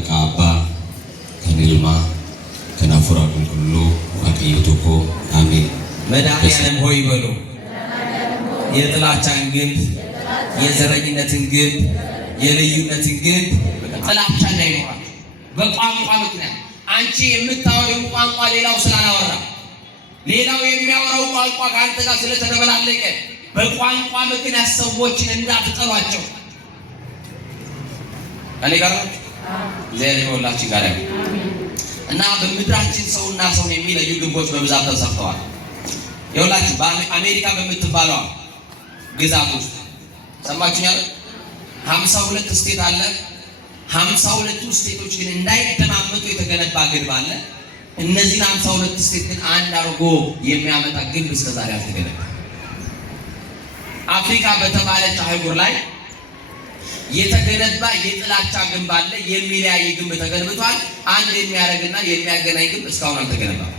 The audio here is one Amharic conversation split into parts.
Kaaba, kanilma, kanafuraadun kullu, waaqayyo tokko አሜን። መድኃኒዓለም ሆይ በሉ። የጥላቻን ግንብ፣ የዘረኝነትን ግንብ፣ የልዩነትን ግንብ ጥላቻ እንዳይኖራል። በቋንቋ ምክንያት አንቺ የምታወሪው ቋንቋ ሌላው ስላላወራ፣ ሌላው የሚያወራው ቋንቋ ከአንተ ጋር ስለተደበላለቀ በቋንቋ ምክንያት ሰዎችን እንዳትጠሏቸው። እኔ ጋር ነው እግዚአብሔር ከሁላችን ጋር ነው። እና በምድራችን ሰውና ሰውን የሚለዩ ግንቦች በብዛት ተሰርተዋል። ይኸውላችሁ በአሜሪካ በምትባለው ግዛት ውስጥ ሰማችሁኛል? 52 ስቴት አለ። 52ቱ ስቴቶች ግን እንዳይደማመጡ የተገነባ ግንብ አለ። እነዚህን 52 ስቴት ግን አንድ አድርጎ የሚያመጣ ግንብ እስከዛሬ አልተገነባ። አፍሪካ በተባለች አህጉር ላይ የተገነባ የጥላቻ ግንብ አለ። የሚለያይ ግንብ ተገንብቷል። አንድ የሚያደርግና የሚያገናኝ ግንብ እስካሁን አልተገነባም።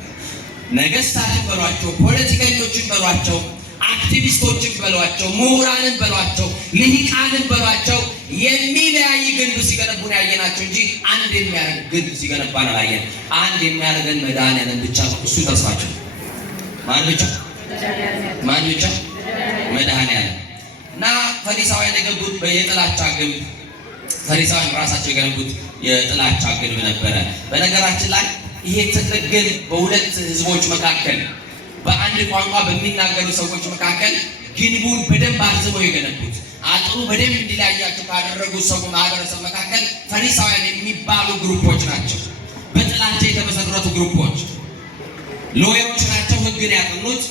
ነገስታትን በሏቸው፣ ፖለቲከኞችን በሏቸው፣ አክቲቪስቶችን በሏቸው፣ ምሁራንን በሏቸው፣ ልሂቃንን በሏቸው የሚለያይ ግንብ ሲገነቡ ነው ያየናቸው እንጂ አንድ የሚያደርግ ግንብ ሲገነባ አላየን። አንድ የሚያደርገን መድኃኒዓለም ብቻ ነው። እሱ ተስፋችን ማን ብቻ? መድኃኒዓለም። እና ፈሪሳውያን የገቡት የጥላቻ ግንብ፣ ፈሪሳውያን ራሳቸው የገነቡት የጥላቻ ግንብ ነበረ። በነገራችን ላይ ይሄ ትልቅ ግንብ በሁለት ህዝቦች መካከል፣ በአንድ ቋንቋ በሚናገሩ ሰዎች መካከል ግንቡን በደንብ አርዝመው የገነቡት፣ አጥሩ በደንብ እንዲለያያቸው ካደረጉት ሰው ማህበረሰብ መካከል ፈሪሳውያን የሚባሉ ግሩፖች ናቸው። በጥላቻ የተመሰረቱ ግሩፖች፣ ሎየሮች ናቸው። ህግን ያጠኑት፣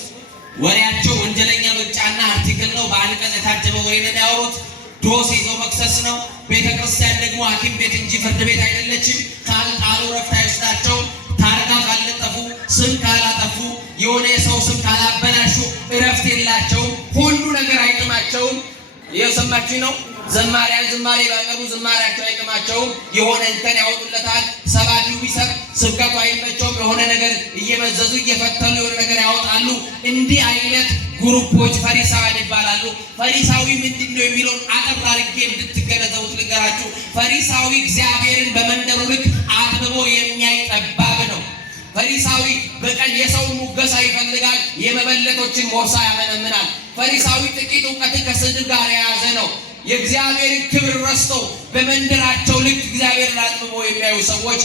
ወሬያቸው ወንጀለኛ ምርጫና አርቲክል ነው። በአንቀጽ የታጀበ ወሬ ነው ያወሩት። ዶስ ይዘው መክሰስ ነው። ቤተክርስቲያን ደግሞ ሐኪም ቤት እንጂ ፍርድ ቤት አይደለችም። ካልጣሉ ረፍት አይወስዳቸውም። ታርጋ ካልለጠፉ፣ ስም ካላጠፉ፣ የሆነ የሰው ስም ካላበላሹ እረፍት የላቸውም። ሁሉ ነገር አይጥማቸውም። እየሰማችሁኝ ነው? ዘማሪያን ዝማሬ ባቀርቡ ዝማሬያቸው አይጥማቸውም። የሆነ እንከን ያወጡለታል። ሰባኪው ቢሰብ ስብከቱ አይመቸውም። የሆነ ነገር እየመዘዙ እየፈተኑ የሆነ ነገር ያወጣሉ። እንዲህ አይነት ግሩፖች ፈሪሳውያን ይባላሉ። ፈሪሳዊ ምንድን ነው የሚለውን አጠር አድርጌ እንድትገነዘቡት ልንገራችሁ። ፈሪሳዊ እግዚአብሔርን በመንደሩ ልክ አጥብቦ የሚያይ ጠባብ ነው። ፈሪሳዊ በቀን የሰውን ሙገሳ ይፈልጋል፣ የመበለቶችን ሞርሳ ያመነምናል። ፈሪሳዊ ጥቂት እውቀትን ከስድብ ጋር የያዘ ነው። የእግዚአብሔርን ክብር ረስተው በመንደራቸው ልክ እግዚአብሔርን አጥብቦ የሚያዩ ሰዎች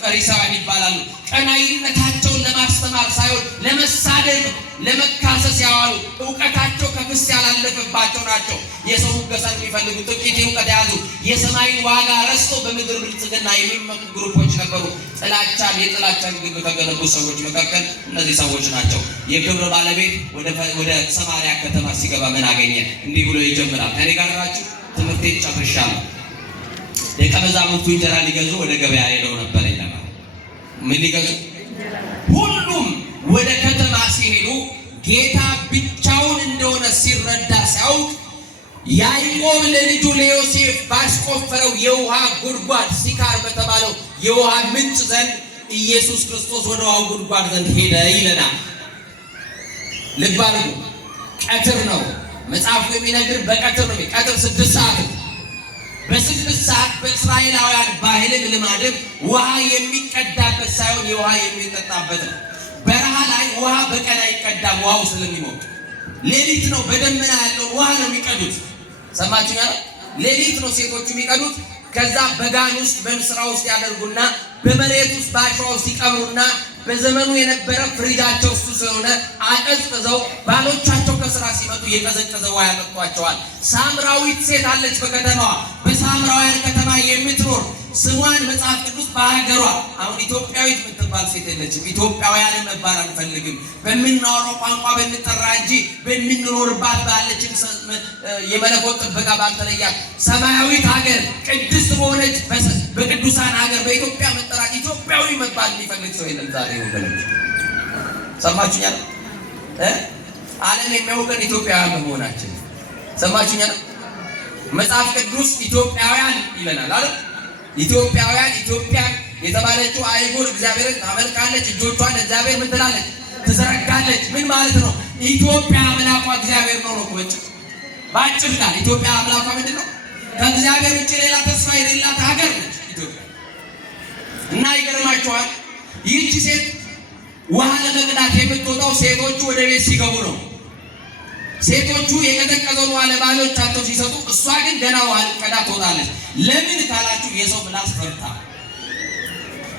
ፈሪሳውያን ይባላሉ። ቀናይነታቸውን ለማስተማር ሳይሆን ለመሳደብ፣ ለመካሰስ ያዋሉ እውቀታቸው ከክስ ያላለፈባቸው ናቸው። የሰው ሙገሳን የሚፈልጉ ጥቂት እውቀት የያዙ የሰማይን ዋጋ ረስተው በምድር ብልጽግና የሚመኩ ግሩፖች ነበሩ። የጥላቻን ግንብ ከገነቡ ሰዎች መካከል እነዚህ ሰዎች ናቸው። የክብር ባለቤት ወደ ሰማርያ ከተማ ሲገባ ምን አገኘ? እንዲህ ብሎ ይጀምራል። ከኔ ጋር ናችሁ? ትምህርቴን ጨርሻለሁ። ደቀ መዛሙርቱ እንጀራ ሊገዙ ወደ ገበያ ሄደው ነበር ይላል። ምን ሊገዙ? ሁሉም ወደ ከተማ ሲሄዱ ጌታ ብቻውን እንደሆነ ሲረዳ ሲያውቅ ያዕቆብ ለልጁ ለዮሴፍ ባስቆፈረው የውሃ ጉድጓድ ሲካር በተባለው የውሃ ምንጭ ዘንድ ኢየሱስ ክርስቶስ ወደ ውሃው ጉድጓድ ዘንድ ሄደ ይለናል። ልብ አድርጉ። ቀትር ነው መጽሐፉ የሚነግር፣ በቀትር ነው። ቀትር 6 ሰዓት ነው። በ6 ሰዓት በእስራኤላውያን ባህልም ልማድም ውሃ የሚቀዳበት ሳይሆን የውሃ የሚጠጣበት ነው። በረሃ ላይ ውሃ በቀን አይቀዳም፣ ውሃው ስለሚሞቅ። ሌሊት ነው በደመና ያለው ውሃ ነው የሚቀዱት። ሰማችሁ ያለው? ሌሊት ነው ሴቶቹ የሚቀዱት። ከዛ በጋን ውስጥ በምስራ ውስጥ ያደርጉና በመሬት ውስጥ በአሸዋ ውስጥ ይቀብሩና በዘመኑ የነበረ ፍሪጃቸው እሱ ስለሆነ አቀዝቅዘው ባሎቻቸው ከስራ ሲመጡ የቀዘቀዘ ውሃ ያጠጧቸዋል። ሳምራዊት ሴት አለች በከተማዋ። በሳምራውያን ከተማ የምትኖር ስሟን መጽሐፍ ቅዱስ በሀገሯ አሁን ኢትዮጵያዊት የምትባል ሴት የለችም። ኢትዮጵያውያን መባል አንፈልግም። በምናወራው ቋንቋ በንጠራ እንጂ በምንኖርባት ባለችን የመለኮት ጥበቃ ባልተለያት ሰማያዊት ሀገር ቅድስት በሆነች በቅዱሳን ሀገር በኢትዮጵያ መጠራት ኢትዮጵያዊ መባል የሚፈልግ ሰው የለም ዛሬ ወገኖች። ሰማችሁኛል? ዓለም የሚያውቀን ኢትዮጵያውያን በመሆናችን ሰማችሁኛል? መጽሐፍ ቅዱስ ኢትዮጵያውያን ይለናል አይደል? ኢትዮጵያውያን ኢትዮጵያን የተባለችው አይጉር እግዚአብሔርን ታመልካለች። እጆቿን እግዚአብሔር ምን ትላለች? ትዘረጋለች። ምን ማለት ነው? ኢትዮጵያ አምላኳ እግዚአብሔር ነው ነው። ባጭር ቃል ኢትዮጵያ አምላኳ ምንድን ነው? ከእግዚአብሔር ውጭ ሌላ ተስፋ የሌላት ሀገር ነች ኢትዮጵያ። እና ይገርማችኋል ይህች ሴት ውሃ ለመቅዳት የምትወጣው ሴቶቹ ወደ ቤት ሲገቡ ነው። ሴቶቹ የቀዘቀዘውን ውሃ ለባሎቻቸው ሲሰጡ፣ እሷ ግን ገና ውሃ ቀዳ ትወጣለች። ለምን ካላችሁ የሰው ምላስ ፈርታ።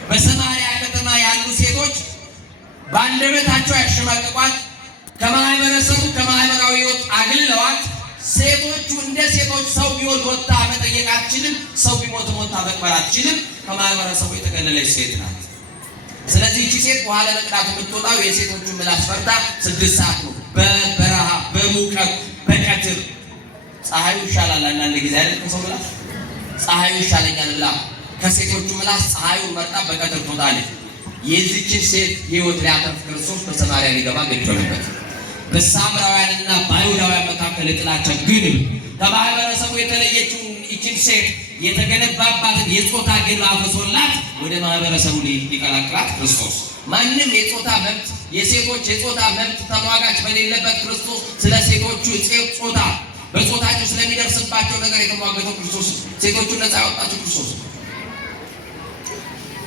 በሰማርያ ከተማ ያሉ ሴቶች በአንደበታቸው ያሸማቀቋት፣ ከማህበረሰቡ ከማህበራዊ ሕይወት አግልለዋት፣ ሴቶቹ እንደ ሴቶች ሰው ቢወድ ወጣ መጠየቅ አትችልም፣ ሰው ቢሞት ሞታ መቅበር አትችልም። ከማህበረሰቡ የተገለለች ሴት ናት። ስለዚህ እቺ ሴት ውሃ ለመቅዳት የምትወጣው የሴቶቹ ምላስ ፈርታ 6 ሰዓት ነው። በበረሃ በሙቀት በቀትር ፀሐዩ ይሻላል። አንዳንድ ጊዜ አይደል ከሰው ምላስ ፀሐዩ ይሻለኛል ብላ ከሴቶቹ ምላስ ፀሐዩን መርጣ በቀትር ትወጣለች። የዚህችን ሴት ሕይወት ሊያተርፍ ክርስቶስ በሰማርያ ሊገባ ግድ ሆነበት። በሳምራውያንና በአይሁዳውያን መካከል የጥላቻ ግንብ ከማህበረሰቡ የተለየችውን ይችን ሴት የተገነባባትን የጾታ ግንብ አፍርሶላት ወደ ማህበረሰቡ ሊቀላቅላት ክርስቶስ ማንም የጾታ መብት የሴቶች የጾታ መብት ተሟጋች በሌለበት ክርስቶስ ስለ ሴቶቹ ጾታ በጾታቸው ስለሚደርስባቸው ነገር የተሟገተው ክርስቶስ ሴቶቹን ነፃ ያወጣቸው ክርስቶስ።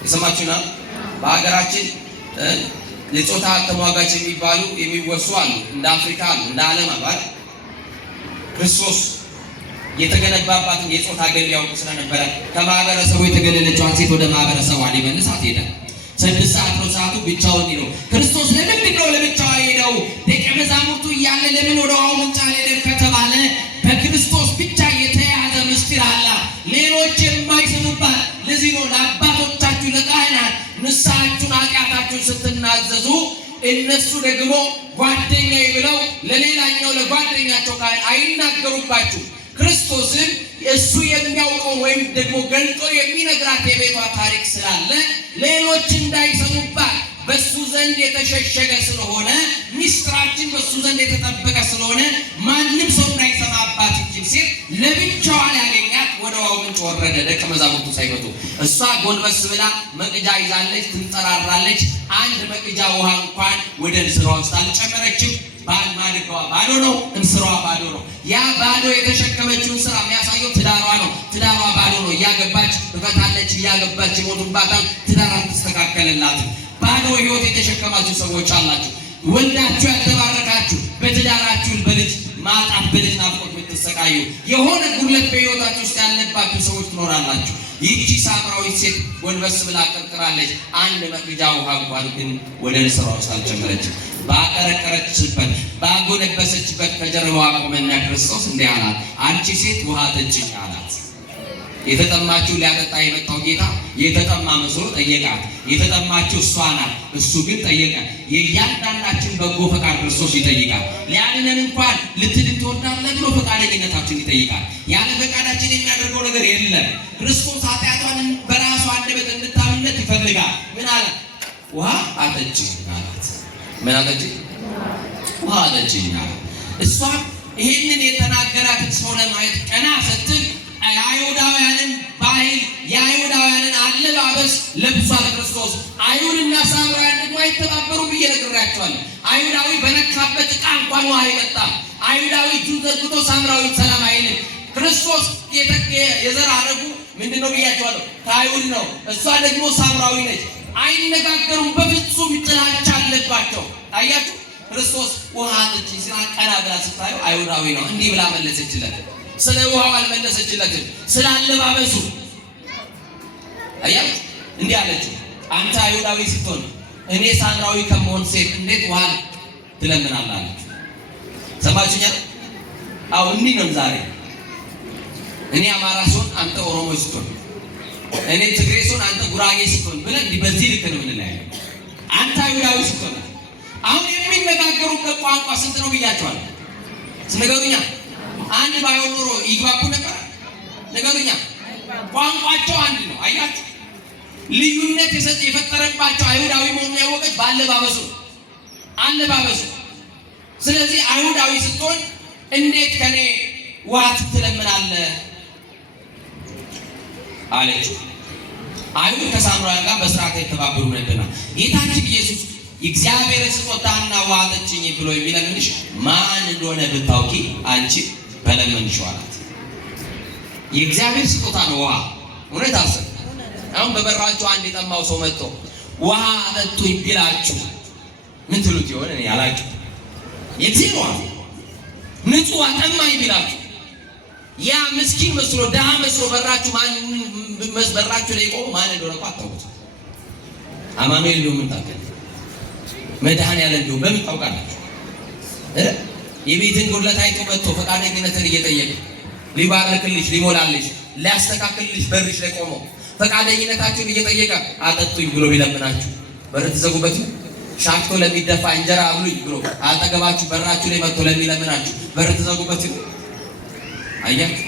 የሰማችሁና በሀገራችን የጾታ ተሟጋች የሚባሉ የሚወሱ አሉ፣ እንደ አፍሪካ አሉ፣ እንደ ዓለም አባል ክርስቶስ የተገነባባትን የጾታ ገንብ ያውቁ ስለነበረ ከማህበረሰቡ የተገለለችዋን ሴት ወደ ማህበረሰቡ ሊመልሳት ሄደ። 6 ሰዓት ነው ሰዓቱ። ብቻውን ነው ክርስቶስ። ለምንድን ነው ለብቻው ሄደው? ደቀ መዛሙርቱ እያለ ለምን ወደ ውሃው ምንጭ አልሄደም ከተባለ በክርስቶስ ብቻ የተያዘ ምስጢር አለ፣ ሌሎች የማይሰሙባት። ለዚህ ነው ለአባቶቻችሁ ለካህናት ንስሐችሁን ኃጢአታችሁን ስትናዘዙ እነሱ ደግሞ ጓደኛዬ ብለው ለሌላኛው ለጓደኛቸው ካህን አይናገሩባችሁ። ክርስቶስን እሱ የሚያውቀው ወይም ደግሞ ገልጦ የሚነግራት የቤቷ ታሪክ ስላለ ሌሎች እንዳይሰሙባት በሱ ዘንድ የተሸሸገ ስለሆነ ሚስጥራችን በሱ ዘንድ የተጠበቀ ስለሆነ ማንም ሰው እንዳይሰማባት ይችል ሴት ለብቻዋ ያገኛት ወደ ውሃው ምንጭ ወረደ። ደቀ መዛሙርቱ ሳይመጡ እሷ ጎንበስ ብላ መቅጃ ይዛለች፣ ትንጠራራለች። አንድ መቅጃ ውሃ እንኳን ወደ እንስራዋ ውስጥ አልጨመረችም። ማድጋዋ ባዶ ነው፣ እንስራዋ ባዶ ነው። ያ ባዶ የተሸከመችውን ስራ የሚያሳየው ትዳሯ ነው። ትዳሯ ባዶ ነው። እያገባች ትፈታለች፣ እያገባች ይሞቱባታል። ትዳር አልተስተካከለላትም። ባዶ ህይወት የተሸከማችሁ ሰዎች አላችሁ። ወልዳችሁ ያልተባረካችሁ፣ በትዳራችሁ በልጅ ማጣት በልጅ ናፍቆት የምትሰቃዩ የሆነ ጉድለት በህይወታችሁ ውስጥ ያለባችሁ ሰዎች ትኖራላችሁ። ይህቺ ሳምራዊት ሴት ጎንበስ ብላ ቀርቅራለች። አንድ መቅጃ ውሃ እንኳን ግን ወደ እንስራዋ ውስጥ አልጨመረችም። ባቀረቀረችበት ባጎነበሰችበት ከጀርባዋ ቆመና ክርስቶስ እንዲህ አላት፣ አንቺ ሴት ውሃ ጠጪኝ አላት። የተጠማችው ሊያጠጣ የመጣው ጌታ የተጠማ መስሎ ጠየቃት። የተጠማችው እሷ ናት፣ እሱ ግን ጠየቀ። የእያንዳንዳችን በጎ ፈቃድ ክርስቶስ ይጠይቃል። ሊያድነን እንኳን ልትድን ትወዳለህ ብሎ ፈቃደኝነታችን ይጠይቃል። ያለ ፈቃዳችን የሚያደርገው ነገር የለም። ክርስቶስ ኃጢአቷን በራሷ አንደበት እንድታምነት ይፈልጋል። ምን አለ? ውሃ አጠጪኝ አላት። ምን አጠጪኝ? ውሃ አጠጪኝ አላት። እሷም ይህንን የተናገራትን ሰው ለማየት ቀና ስትል የአይሁዳውያንን ባህል የአይሁዳውያንን አለባበስ ለብሷል ክርስቶስ። አይሁድና ሳምራውያን ደግሞ አይተባበሩ ብዬ ነግሬያቸዋለሁ። አይሁዳዊ በነካበት ዕቃ እንኳን ውሃ አይጠጣም። አይሁዳዊ እጁን ዘርግቶ ሳምራዊ ሰላም አይልም። ክርስቶስ የዘር ሐረጉ ምንድን ነው ብያቸዋለሁ? ከአይሁድ ነው። እሷ ደግሞ ሳምራዊ ነች። አይነጋገሩም። በፍጹም ጥላቻ አለባቸው። ታያችሁ። ክርስቶስ ውሃ አጠጪኝ ሲል ቀና ብላ ስታየው አይሁዳዊ ነው። እንዲህ ብላ መለሰችለት። ስለ ውሃው አልመለሰችለትም፣ ስለ አለባበሱ አያችሁ። እንዲህ አለችው፣ አንተ አይሁዳዊ ስትሆን እኔ ሳምራዊ ከመሆን ሴት እንዴት ውሃ ትለምናለህ አለችው። ሰማችሁኛ? አዎ እንዲህ ነው ዛሬ። እኔ አማራ ስሆን አንተ ኦሮሞ ስትሆን፣ እኔ ትግሬ ስሆን አንተ ጉራጌ ስትሆን ብለን እንዲህ በዚህ ልክ ነው የምንለያየው። አንተ አይሁዳዊ ስትሆን አሁን የሚነጋገሩበት ቋንቋ ስንት ነው ብያቸዋለሁ? ስንገሩኛ አንድ ባይሆን ኖሮ ይግባቡ ነበር? ነገሩኛ ቋንቋቸው አንድ ነው። አያችሁ፣ ልዩነት የፈጠረባቸው አይሁዳዊ መሆኑን ያወቀች በአለባበሱ አለባበሱ። ስለዚህ አይሁዳዊ ስትሆን እንዴት ከኔ ውሃ ትለምናለህ አለችው። አይሁድ ከሳምራውያን ጋር በስርዓት የተባበሩ ነበርና ጌታችን ኢየሱስ የእግዚአብሔር ስጦታና ውሃ አጠጪኝ ብሎ የሚለምንሽ ማን እንደሆነ ብታውቂ አንቺ በለመንሽው አላት። የእግዚአብሔር ስጦታ ነው ውሃ። እውነት አሰብ አሁን በበራችሁ አንድ የጠማው ሰው መጥቶ ውሃ አጠጡኝ ቢላችሁ ምን ትሉት ይሆን? እኔ አላውቅም። የዚህ ነው ንጹህ አጠማኝ ቢላችሁ ያ ምስኪን መስሎ ደሃ መስሎ በራችሁ በራችሁ ላይ ቆሞ ማን እንደሆነ እኮ አታውቁት። አማኑኤል ነው የምታውቁት። መድኃኒዓለም ነው በምን ታውቃላችሁ? የቤትን ጉድለት አይቶ መጥቶ ፈቃደኝነትን እየጠየቀ ሊባርክልሽ ሊሞላልሽ ሊያስተካክልልሽ በርሽ ላይ ቆሞ ፈቃደኝነታችሁን እየጠየቀ አጠጡኝ ብሎ ቢለምናችሁ በር ትዘጉበት? ሻክቶ ለሚደፋ እንጀራ አብሉኝ ብሎ አጠገባችሁ በራችሁ ላይ መጥቶ ለሚለምናችሁ በር ትዘጉበት? አያችሁ?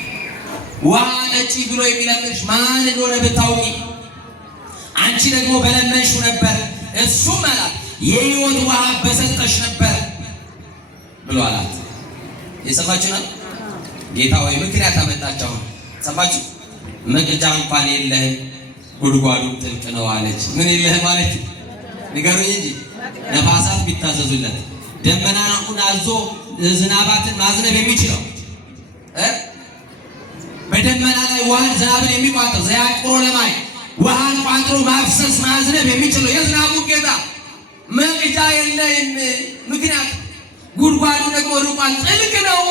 ውሃ ጠጪ ብሎ የሚለምንሽ ማን እንደሆነ ብታውቂ አንቺ ደግሞ በለመንሽው ነበር፣ እሱ ማለት የሕይወት ውሃ በሰጠሽ ነበር ብሎ አላት። የሰማችሁ ነው? ጌታ ወይ ምክንያት አመጣቸው። ሰማችሁ? መቅጃ እንኳን የለህም ጉድጓዱ ጥልቅ ነው አለች። ምን የለህም ማለት ንገሩኝ እንጂ ነፋሳት ቢታዘዙለት ደመናውን አዞ ዝናባትን ማዝነብ የሚችለው በደመና ላይ ውሃን ዝናብን የሚቋጥር ዘያቅሮ ለማይ ውሃን ቋጥሮ ማፍሰስ ማዝነብ የሚችለው የዝናቡ ጌታ መቅጃ የለህም። ምክንያት ጉድጓዱ ደግሞ ርቋል፣ ጥልቅ ነው።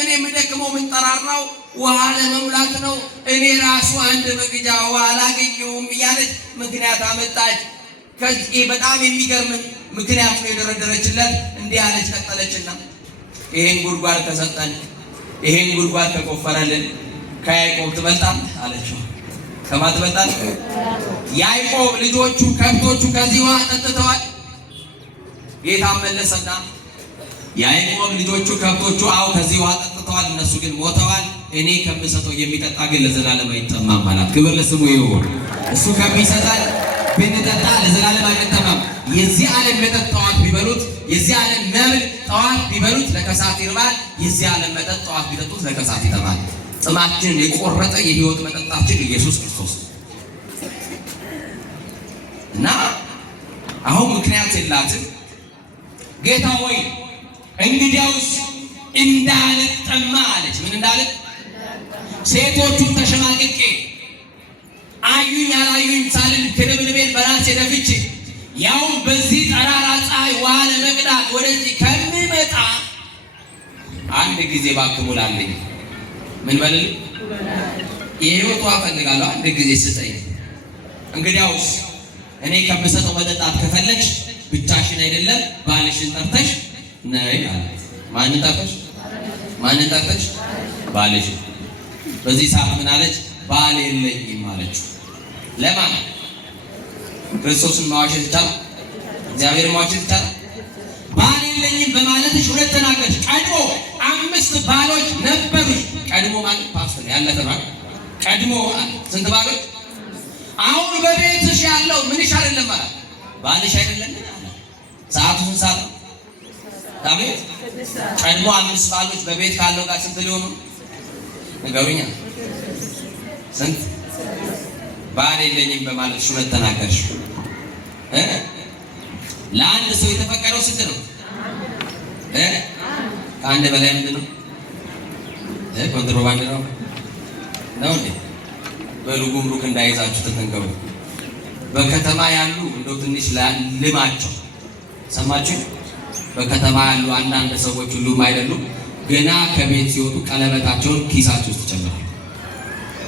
እኔ የምደክመው የምንጠራራው ውሃ ለመሙላት ነው። እኔ ራሱ አንድ መቅጃ ውሃ አላገኘውም እያለች ምክንያት አመጣች። ከዚህ በጣም የሚገርም ምክንያት ነው የደረደረችለት። እንዲህ አለች፣ ቀጠለችና ይሄን ጉድጓድ ከሰጠን ይሄን ጉድጓድ ከቆፈረልን ከያዕቆብ ትበልጣለህ አለችው። ከማን ትበልጣለህ? ያዕቆብ ልጆቹ ከብቶቹ ከዚህ ውሃ ጠጥተዋል። ጌታ መለሰና ያዕቆብ ልጆቹ ከብቶቹ አው ከዚህ ውሃ ጠጥተዋል፣ እነሱ ግን ሞተዋል። እኔ ከምሰጠው የሚጠጣ ግን ለዘላለም አይጠማም አላት። ክብር ለስሙ ይሁን። እሱ ከሚሰጠን ብንጠጣ ለዘላለም አይጠማም። የዚህ ዓለም መጠጥ ጠዋት ቢበሉት፣ የዚህ ዓለም መብል ጠዋት ቢበሉት ለከሳት ይርባል። የዚህ ዓለም መጠጥ ጠዋት ቢጠጡት ለከሳት ይጠማል። ጥማችንን የቆረጠ የሕይወት መጠጣችን ኢየሱስ ክርስቶስ እና አሁን ምክንያት የላትም። ጌታ ሆይ እንግዲያውስ እንዳልጠማ አለች። ምን እንዳልጥ? ሴቶቹን ተሸማቅቄ አዩኝ አላዩኝ ሳልን ክንብንቤን በራሴ ደፍቼ ያው በዚህ ጠራራ ፀሐይ ውሃ ለመቅዳት ወደዚህ ከሚመጣ አንድ ጊዜ እባክህ ሙላልኝ። ምን በልልኝ? የሕይወት ውሃ እፈልጋለሁ፣ አንድ ጊዜ ስጠኝ። እንግዲያውስ እኔ ከምሰጠው መጠጣት ከፈለግሽ ብቻሽን አይደለም ባልሽን ጠርተሽ ነይ አላት። ማንን ጠርተሽ? ማንን ጠርተሽ? ባልሽ። በዚህ ሰዓት ምን አለች? ባል የለኝም አለችው። ለማን? ክርስቶስን ማዋሸት ይቻላል? እግዚአብሔርን ማዋሸት ይቻላል? ባል የለኝም በማለትሽ ሁለት ተናገርሽ። ቀድሞ 5 ባሎች ነበሩሽ። ቀድሞ ማለት ፓስተር ያለፈ ማለት ቀድሞ ስንት ባሎች? አሁን በቤትሽ ያለው ምንሽ አይደለም ማለት ባልሽ አይደለም አለ። ሰዓቱ ስንት ሰዓት ነው? አቤት ቀድሞ 5 ባሎች በቤት ካለው ጋር ስንት ሊሆኑ ንገሩኛ? ስንት? ባል የለኝም በማለትሽ ሁለት ተናገርሽ። ለአንድ ሰው የተፈቀደው ስንት ነው? ከአንድ በላይ ምንድን ነው? ኮንትሮባንድ ነው ነው እንዴ? በሉ ጉምሩክ እንዳይዛችሁ ተጠንቀቁ። በከተማ ያሉ እንደው ትንሽ ልማቸው ሰማችሁ? በከተማ ያሉ አንዳንድ ሰዎች ሁሉም አይደሉም፣ ገና ከቤት ሲወጡ ቀለበታቸውን ኪሳቸው ውስጥ ይጨምራሉ።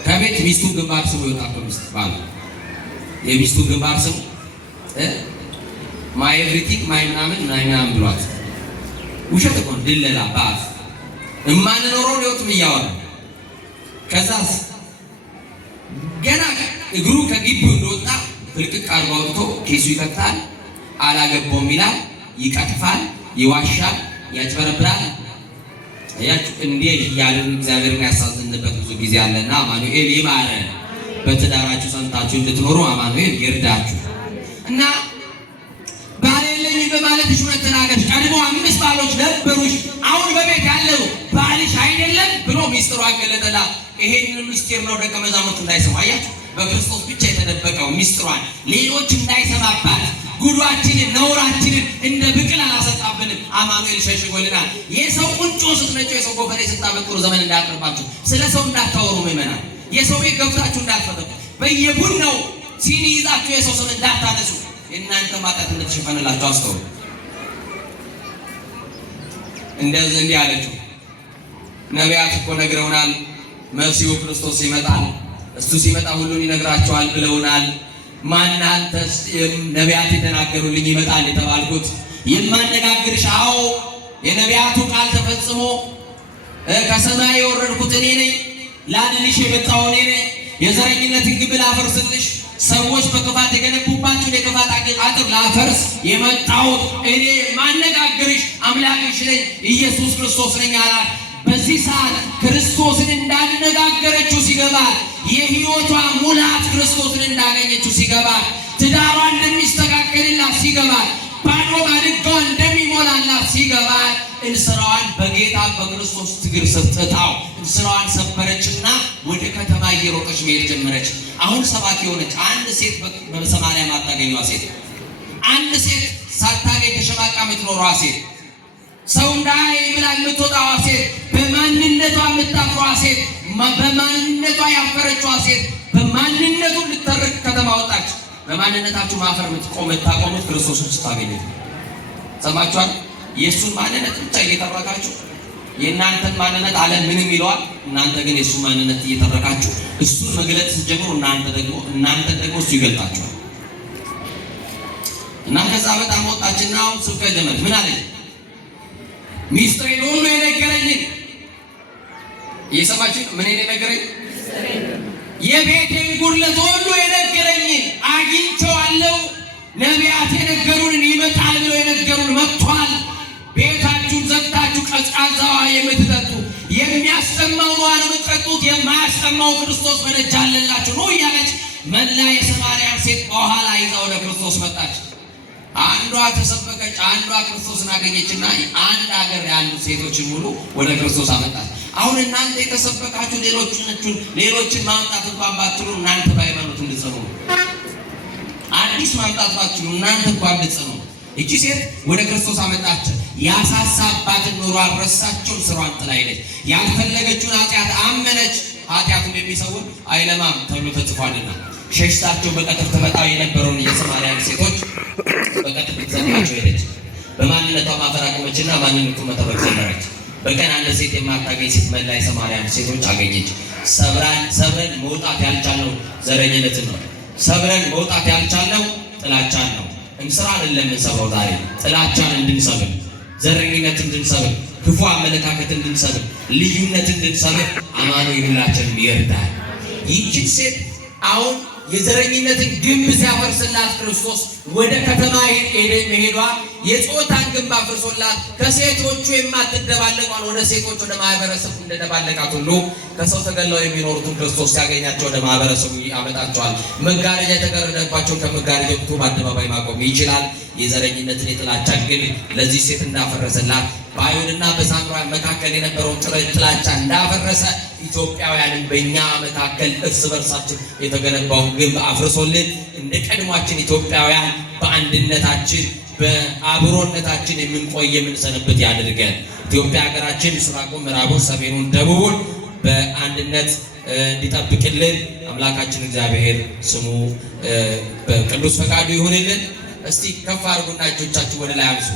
ከቤት ሚስቱን ግንባር ስሙ ይወጣሉ። ሚስት ባል የሚስቱን ግንባር ስሙ ማይ ኤቭሪቲንግ ማይ ምናምን ብሏት ውሸት እኮ ድለላ ባፍ እማንኖረው ነው እያወራ ከዛስ ገና እግሩ ከግቢው እንደወጣ ፍልቅቅ አርጎ አውጥቶ ኬሱ ይከታል። አላገባውም ይላል፣ ይቀጥፋል፣ ይዋሻል፣ ያጭበረብራል። ያቺ እንዲህ እያልን እግዚአብሔርን ያሳዝንበት ብዙ ጊዜ አለና አማኑኤል ይማረን። በትዳራችሁ ጸንታችሁ እንድትኖሩ አማኑኤል ይርዳችሁ። እና ባል የለኝም በማለትሽ ሁለት ተናገርሽ። ቀድሞ 5 ባሎች ነበሩሽ፣ አሁን በቤት ያለው ባልሽ አይደለም ብሎ ሚስጥሯን ገለጠላት። ይሄንን ምስጢር ነው ደቀ መዛሙርት እንዳይሰሙ። አያችሁ፣ በክርስቶስ ብቻ የተደበቀው ሚስጥሯን ሌሎች እንዳይሰማባት ጉዷችንን ነውራችንን እንደ ብቅል አላሰጣብንም። አማኑኤል ሸሽጎልናል። የሰው ቁንጮ ስትነጨው የሰው ጎፈሬ ስታበጥሩ ዘመን እንዳያቀርባችሁ። ስለ ሰው እንዳታወሩ ምእመናን፣ የሰው ቤት ገብታችሁ እንዳትፈተፉ። በየቡናው ሲኒ ይዛችሁ የሰው ስም እንዳታነሱ የእናንተ ኃጢአት እንደተሸፈነላችሁ አስተውሉ። እንደዚህ እንዲህ አለችው። ነቢያት እኮ ነግረውናል፣ መሲሁ ክርስቶስ ይመጣል፣ እሱ ሲመጣ ሁሉን ይነግራቸዋል ብለውናል። ማን አንተስ ነቢያት የተናገሩልኝ ይመጣል የተባልኩት? የማነጋግርሽ አዎ የነቢያቱ ቃል ተፈጽሞ ከሰማይ የወረድኩት እኔ ነኝ። ላድንሽ የመጣሁ እኔ ነኝ። የዘረኝነትን ግንብ ላፈርስልሽ፣ ሰዎች በክፋት የገነቡባችሁን የክፋት አጥር ላፈርስ የመጣሁት እኔ። ማነጋግርሽ አምላክሽ ነኝ፣ ኢየሱስ ክርስቶስ ነኝ አላት። በዚህ ሰዓት ክርስቶስን እንዳነጋገረችው ሲገባል፣ የሕይወቷ ሙላት ክርስቶስን እንዳገኘችው ሲገባል፣ ትዳሯ እንደሚስተካከልላት ሲገባል፣ ባዶ ባድጋዋ እንደሚሞላላት ሲገባል፣ እንስራዋን በጌታ በክርስቶስ እግር ስር ትታው እንስራዋን ሰበረችና ወደ ከተማ እየሮጠች መሄድ ጀመረች። አሁን ሰባኪ የሆነች አንድ ሴት በሰማርያ ማታገኘዋ ሴት፣ አንድ ሴት ሳታገኝ ተሸማቃ የምትኖረዋ ሴት፣ ሰው እንዳይ ብላ የምትወጣዋ ሴት፣ በማንነቷ የምታፍሯ ሴት፣ በማንነቷ ያፈረችዋ ሴት፣ በማንነቱ ልትተርክ ከተማ ወጣች። በማንነታችሁ ማፈር የምታቆሙት ክርስቶስን ስታገኙ። ሰማችኋል? የእሱን ማንነት ብቻ እየተረካችሁ የእናንተን ማንነት ዓለም ምንም ይለዋል። እናንተ ግን የእሱን ማንነት እየተረካችሁ እሱን መግለጥ ስትጀምሩ እናንተ ደግሞ እሱ ይገልጣችኋል። እና ከዛ በጣም ወጣችና ስብከት ጀመረች። ምን አለች? ሚስጥሬን ሁሉ የነገረኝን እየሰማችሁ ምን የነገረኝ? የቤቴን ጉድለት ሁሉ የነገረኝን አግኝቼዋለሁ። ነቢያት የነገሩንን ይመጣል ብለው የነገሩን መጥቷል። ቤታችሁን ዘግታችሁ ቀዝቃዛዋ የምትጠጡ የሚያስጠማው ውሃ ነው የምትጠጡት፣ የማያስጠማው ክርስቶስ በደጅ አለላችሁ ነው እያለች መላ የሰማርያን ሴት በኋላ ይዛ ወደ ክርስቶስ መጣች። አንዷ ተሰበከች፣ አንዷ ክርስቶስን አገኘችና አንድ ሀገር ያሉ ሴቶችን ሙሉ ወደ ክርስቶስ አመጣች። አሁን እናንተ የተሰበካችሁ ሌሎችን ማምጣት እንኳን ባትሉ እናንተ በሃይማኖት እንድትጸኑ፣ አዲስ ማምጣት ባትሉ እናንተ እንኳን እንድትጸኑ። እቺ ሴት ወደ ክርስቶስ አመጣች። ያሳሳባትን ኑሮ አልረሳችው፣ ስሯን ጥላ ሄደች። ያልፈለገችውን ኃጢአት አመነች። ኃጢአቱን የሚሰውር አይለማም ተብሎ ተጽፏልና ሸሽታቸው በቀትር ትመጣው የነበረውን የሰማርያን ሴቶች በቀትር ትዘጋቸው ሄደች። በማንነቷ ማፈር አቆመችና ማንነቱን መጠበቅ ጀመረች። በቀን አንድ ሴት የማታገኝ ሴት መላ የሰማርያን ሴቶች አገኘች። ሰብረን መውጣት ያልቻልነው ዘረኝነትን ነው። ሰብረን መውጣት ያልቻልነው ጥላቻን ነው። እንስራ አይደለም የምንሰብረው ዛሬ ጥላቻን እንድንሰብር፣ ዘረኝነት እንድንሰብር፣ ክፉ አመለካከት እንድንሰብር፣ ልዩነት እንድንሰብር አማኑኤል ሁላችንም ይርዳል። ይህች ሴት አሁን የዘረኝነትን ግንብ ሲያፈርስላት ክርስቶስ ወደ ከተማ መሄዷ የጾታን ግንብ አፍርሶላት ከሴቶቹ የማትደባለቋን ወደ ሴቶች ወደ ማህበረሰቡ እንደደባለቃት ሁሉ ከሰው ተገለው የሚኖሩትን ክርስቶስ ሲያገኛቸው ወደ ማህበረሰቡ ያመጣቸዋል። መጋረጃ የተጋረደባቸው ከመጋረጃ ወጥቶ በአደባባይ ማቆም ይችላል። የዘረኝነትን የጥላቻ ግንብ ለዚህ ሴት እንዳፈረሰላት በአይሁድና በሳምራውያን መካከል የነበረውን ጥላቻ እንዳፈረሰ ኢትዮጵያውያንን በእኛ መካከል እርስ በርሳችን የተገነባውን ግንብ አፍርሶልን እንደ ቀድሟችን ኢትዮጵያውያን በአንድነታችን በአብሮነታችን የምንቆይ የምንሰንበት ያድርገን። ኢትዮጵያ ሀገራችን ምስራቁን፣ ምዕራቡን፣ ሰሜኑን፣ ደቡቡን በአንድነት እንዲጠብቅልን አምላካችን እግዚአብሔር ስሙ በቅዱስ ፈቃዱ ይሁንልን። እስቲ ከፍ አድርጉና እጆቻችሁ ወደ ላይ አንሱ።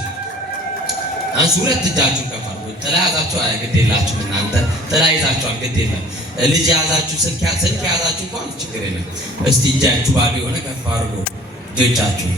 ሁለት እጃችሁን ከፍ አድርጉ። ጥላ ያዛችሁ ግድ የላችሁም እናንተ ጥላ ይዛችኋል፣ ግድ የለም። ልጅ ያዛችሁ ስልክ ያዛችሁ እንኳን ችግር የለም። እስቲ እጃችሁ ባዶ የሆነ ከፍ አድርጉ እጆቻችሁ